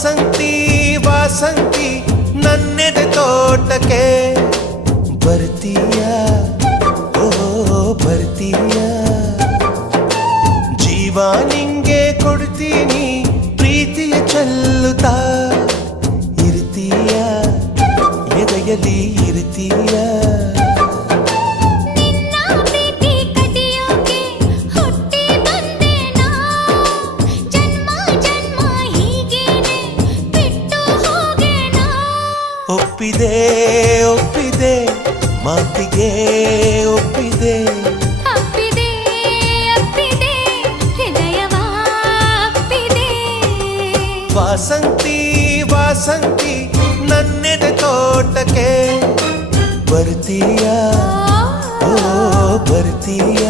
ವಾಸಂತಿ ವಾಸಂತಿ ನನ್ನೆದೆ ತೋಟಕ್ಕೆ ಬರ್ತೀಯ ಓ ಬರ್ತೀಯ ಜೀವ ನಿಂಗೆ ಕೊಡ್ತೀನಿ ಪ್ರೀತಿಯ ಚೆಲ್ಲುತ್ತಾ ಇರ್ತೀಯ ಎದೆಯಲ್ಲಿ ಇರ್ತೀಯ ಒಪ್ಪಿದೆ ಒಪ್ಪಿದೆ ಮಾತಿಗೆ ಒಪ್ಪಿದೆ ಅಪ್ಪಿದೆ ಅಪ್ಪಿದೆ ಹೃದಯವ ಅಪ್ಪಿದೆ ವಾಸಂತಿ ವಾಸಂತಿ ನನ್ನೆದೆ ತೋಟಕ್ಕೆ ಬರ್ತೀಯ ಓ ಬರ್ತೀಯ